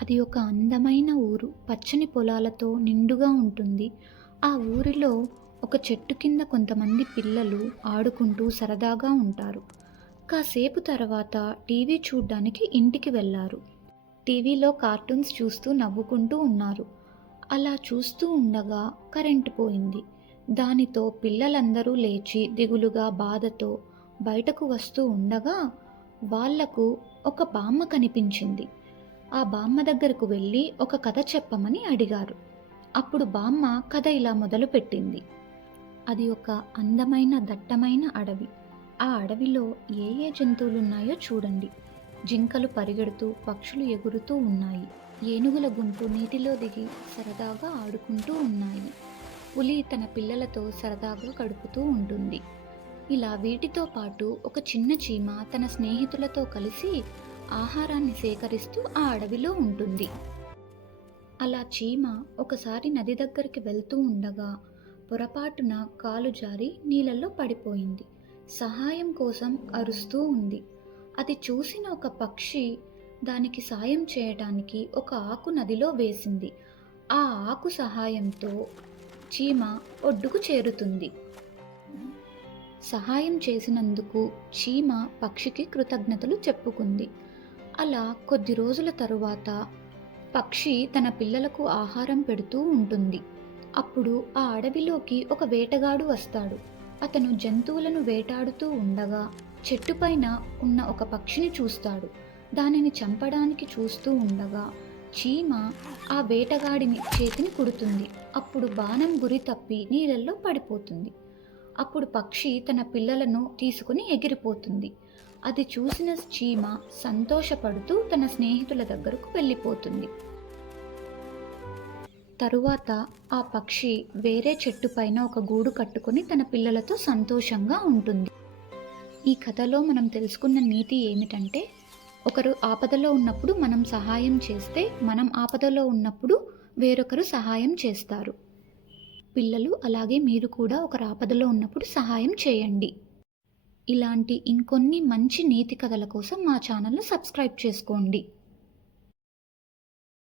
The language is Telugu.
అది ఒక అందమైన ఊరు. పచ్చని పొలాలతో నిండుగా ఉంటుంది. ఆ ఊరిలో ఒక చెట్టు కింద కొంతమంది పిల్లలు ఆడుకుంటూ సరదాగా ఉంటారు. కాసేపు తర్వాత టీవీ చూడ్డానికి ఇంటికి వెళ్లారు. టీవీలో కార్టూన్స్ చూస్తూ నవ్వుకుంటూ ఉన్నారు. అలా చూస్తూ ఉండగా కరెంటు పోయింది. దానితో పిల్లలందరూ లేచి దిగులుగా బాధతో బయటకు వస్తూ ఉండగా వాళ్లకు ఒక బామ్మ కనిపించింది. ఆ బామ్మ దగ్గరకు వెళ్ళి ఒక కథ చెప్పమని అడిగారు. అప్పుడు బామ్మ కథ ఇలా మొదలుపెట్టింది. అది ఒక అందమైన దట్టమైన అడవి. ఆ అడవిలో ఏ ఏ జంతువులున్నాయో చూడండి. జింకలు పరిగెడుతూ, పక్షులు ఎగురుతూ ఉన్నాయి. ఏనుగుల గుంపు నీటిలో దిగి సరదాగా ఆడుకుంటూ ఉన్నాయి. పులి తన పిల్లలతో సరదాగా గడుపుతూ ఉంటుంది. ఇలా వీటితో పాటు ఒక చిన్న చీమ తన స్నేహితులతో కలిసి ఆహారాన్ని సేకరిస్తూ ఆ అడవిలో ఉంటుంది. అలా చీమ ఒకసారి నది దగ్గరికి వెళ్తూ ఉండగా పొరపాటున కాలు జారి నీళ్ళల్లో పడిపోయింది. సహాయం కోసం అరుస్తూ ఉంది. అది చూసిన ఒక పక్షి దానికి సాయం చేయడానికి ఒక ఆకు నదిలో వేసింది. ఆ ఆకు సహాయంతో చీమ ఒడ్డుకు చేరుతుంది. సహాయం చేసినందుకు చీమ పక్షికి కృతజ్ఞతలు చెప్పుకుంది. అలా కొద్ది రోజుల తరువాత పక్షి తన పిల్లలకు ఆహారం పెడుతూ ఉంటుంది. అప్పుడు ఆ అడవిలోకి ఒక వేటగాడు వస్తాడు. అతను జంతువులను వేటాడుతూ ఉండగా చెట్టుపైన ఉన్న ఒక పక్షిని చూస్తాడు. దానిని చంపడానికి చూస్తూ ఉండగా చీమ ఆ వేటగాడిని చేతిని కుడుతుంది. అప్పుడు బాణం గురి తప్పి నీళ్ళల్లో పడిపోతుంది. అప్పుడు పక్షి తన పిల్లలను తీసుకుని ఎగిరిపోతుంది. అది చూసిన చీమ సంతోషపడుతూ తన స్నేహితుల దగ్గరకు వెళ్ళిపోతుంది. తరువాత ఆ పక్షి వేరే చెట్టు పైన ఒక గూడు కట్టుకుని తన పిల్లలతో సంతోషంగా ఉంటుంది. ఈ కథలో మనం తెలుసుకున్న నీతి ఏమిటంటే, ఒకరు ఆపదలో ఉన్నప్పుడు మనం సహాయం చేస్తే, మనం ఆపదలో ఉన్నప్పుడు వేరొకరు సహాయం చేస్తారు. పిల్లలు, అలాగే మీరు కూడా ఒకరు ఆపదలో ఉన్నప్పుడు సహాయం చేయండి. ఇలాంటి ఇంకొన్ని మంచి నీతి కథల కోసం మా ఛానల్ను సబ్స్క్రైబ్ చేసుకోండి.